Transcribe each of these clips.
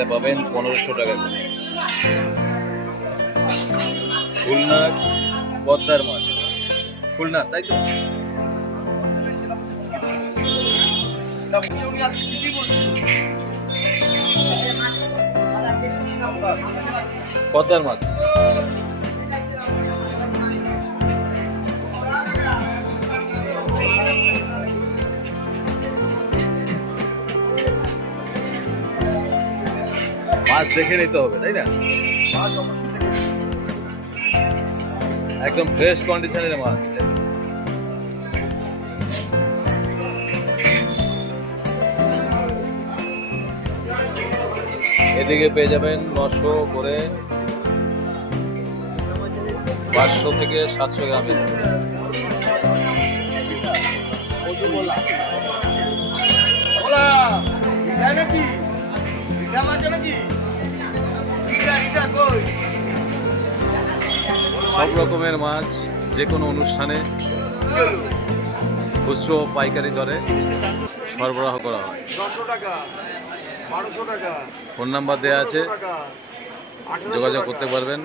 এটা পাবেন পনেরোশো টাকা করে। পদ্মার মাছ খুলনা তাই তো? পদ্মার মাছ মাছ দেখে নিতে হবে তাই না? একদম ফ্রেশ কন্ডিশনের মাছ। এদিকে পেয়ে যাবেন নশো করে পাঁচশো থেকে সাতশো গ্রামের। সব রকমের মাছ যে কোনো অনুষ্ঠানে খুচরো ও পাইকারি দরে সরবরাহ করা হয়। দশশো টাকা বারোশো টাকা ফোন নাম্বার দেওয়া আছে। যোগাযোগ করতে পারবেন।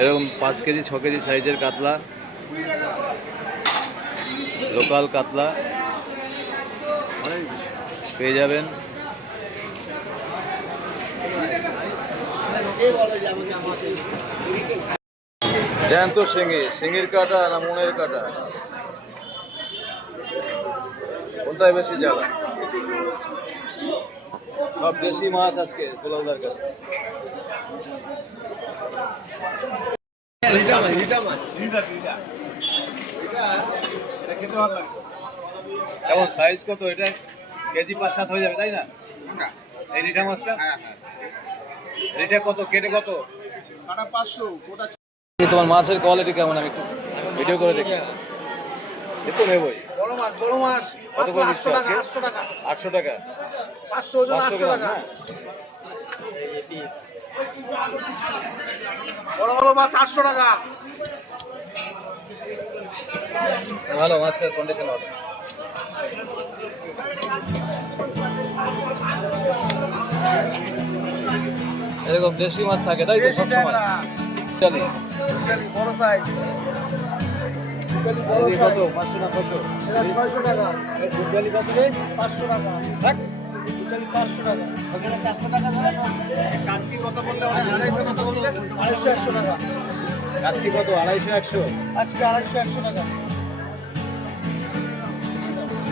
এরকম পাঁচ কেজি ছ কেজি সাইজের কাতলা লোকাল কাতলা। পেয়ে যাবেন। জ্যান্ত শিঙি, শিঙির কাটা না মনের কাটা? কোনটাই বেশি জ্বালা? সব দেশি মাছ আজকে গোলাউদার কাছে। কেমন সাইজ কত? এটা কেজি পাঁচ সাত হয়ে যাবে তাই না? এই রিঠা মাছটা? রিঠা কত? কেটে কত? পাঁচশো গোটা তোমার মাছের কোয়ালিটি কেমন? আমি একটু ভিডিও করে দেখি। সে তো নেবই। বড় মাছ বড় মাছ। কত করে দিচ্ছ আটশো আজকে? টাকা আটশো টাকা। আটশো টাকা? পাঁচশো ওজন পাঁচশো আটশো গ্রাম টাকা। হ্যাঁ বড় বড় মাছ আটশো টাকা। ভালো মাছের কন্ডিশন ভালো। এরকম দেশি মাছ থাকে তাই তো সবসময়? বড় সাইজ কত? পাঁচশো না ছশো ছয়শো টাকা। কত পাঁচশো থাক কত বললে আড়াইশো কত বললে? আড়াইশো একশো টাকা। আজকে কত? আড়াইশো একশো। আজকে আড়াইশো একশো টাকা।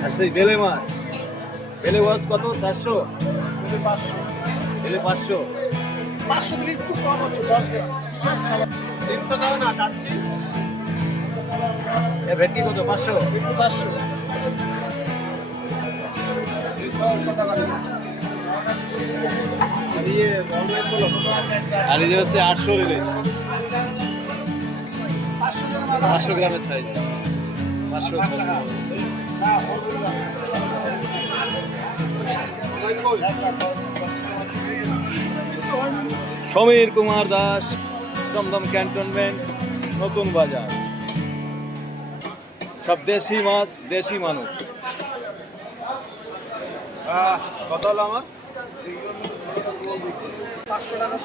আর সেই বেলে মাছ। বেলে মাছ কত? চারশো? পাঁচশো। বেলে পাঁচশো। পাঁচশো থেকে একটু কম হচ্ছে দশ তিনশো দাও না এ ভেটকি কত পাঁচশো? পাঁচশো। টাকা বলো। আর এই হচ্ছে আটশো রিলিজ পাঁচশো গ্রামের সাইজ পাঁচশো সমীর কুমার দাস, দমদম ক্যান্টনমেন্ট, নতুন বাজার। সব দেশি মাছ, দেশি মানুষ। হলো আমার? পাঁচশো টাকা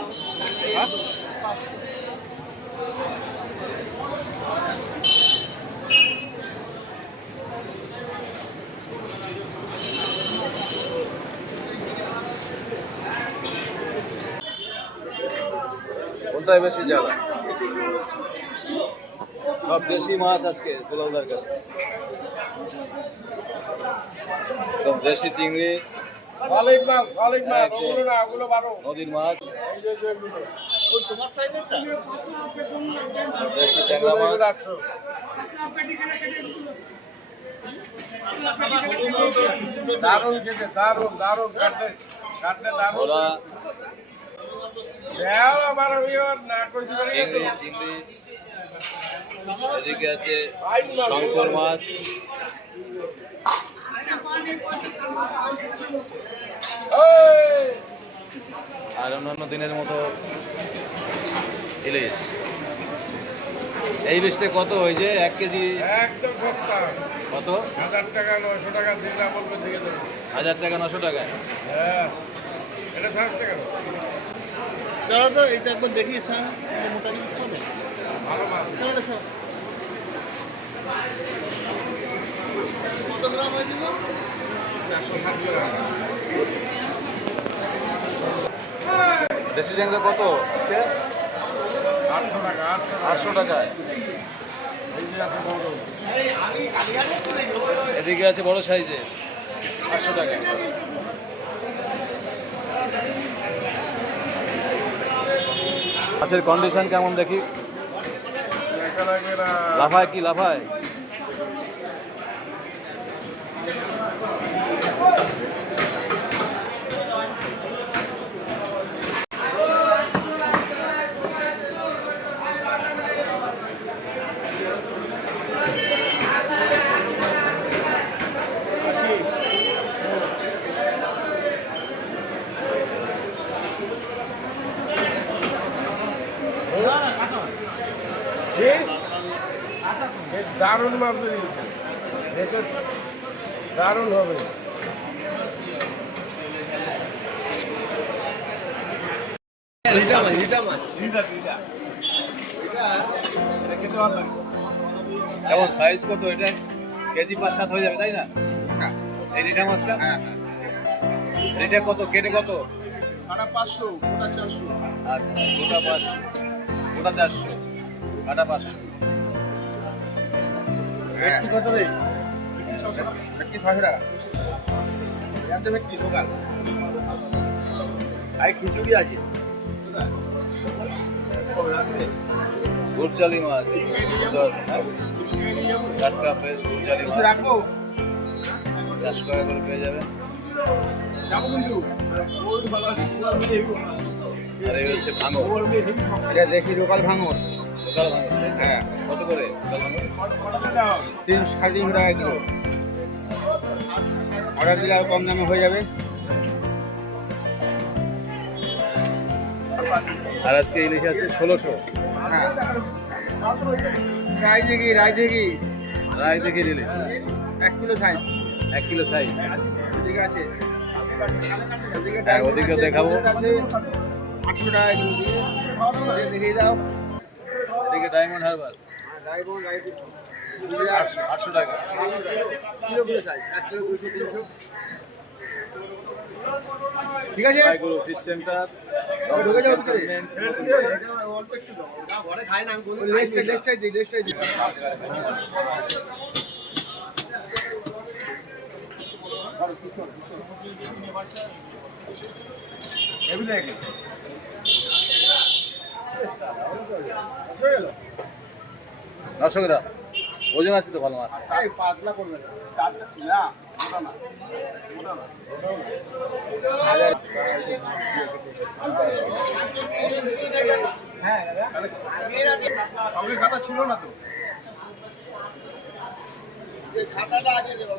কোনটাই বেশি জ্বালা? সব দেশি মাছ আজকে গোলাউদার কাছে। দেশি চিংড়ি। হ্যাঁ, নদীর মাছ। দেশি ট্যাংরা মাছ। দারুণ। খেতে দারুণ দারুণ কাটতে কাটতে দারুণ। দেও আমার না করে দিবেন চিংড়ি চিংড়ি। এদিকে আছে শঙ্কর মাছ। আর অন্যান্য দিনের মতো ইলিশ। এই লিস্টে কত হয়েছে? এক কেজি? একদম সস্তা। কত? হাজার টাকা নশো টাকা যেটা বলবে থেকে হাজার টাকা নশো টাকা হ্যাঁ। এটা সাতশো টাকা না। দাদা তো এটা একবার দেখিয়ে মোটামুটি চলে। ভালো মাছ কত গ্রাম হয়েছিল? একশো ষাট টাকা দেশি ট্যাংরা কত? আজকে? আটশো টাকা আটশো টাকা। আটশো টাকায়। এই যে আছে বড়। এদিকে আছে বড় সাইজের। আটশো টাকা মাছের কন্ডিশন কেমন দেখি? লাফায় কি লাফায়? দারুণ মাছ দেখে দারুণ হবে। কেমন সাইজ কত এটা? কেজি পাঁচ সাত হয়ে যাবে তাই না? এই রিটা মাছটা? রিটা কত? কেটে কত? কাটা পাঁচশো ওটা চারশো। আচ্ছা গোটা পাঁচশো গোটা চারশো। কাটা পাঁচশো। কত রে? টাকা। এত ভেটকি লোকাল আর খিচুড়ি আছে। গুড়চালি মাছ সুন্দর টাটকা ফ্রেশ গুড়চালি কিছু মাছ। রাখব চারশো টাকা করে পেয়ে যাব কিন্তু। আর এই হচ্ছে ভাঙর। এটা দেখি লোকাল ভাঙর। হ্যাঁ। কত করে? তিন সাড়ে তিনশো টাকা কিলো। অর্ডার দিলে আরও কম দামে হয়ে যাবে। আর আজকে ইলিশ আছে ষোলোশো। হ্যাঁ। রায় দেখি রায় দেখি। রায় দেখি ইলিশ এক কিলো সাইজ। এক কিলো সাইজ। ঠিক আছে। হ্যাঁ, দেখাবো। আটশো টাকা কিলো দিয়ে। ওদিকে দেখিয়ে দাও। এদিকে ডায়মন্ড হারবার আটশো টাকা। ঠিক আছে? জয়গুরু ফিশ সেন্টার ঢুকে দর্শকরা ওজন আছে তো ভালো মাছটা পাতলা করবে না হ্যাঁ খাতা ছিল না তো। খাতাটা আগে দেবো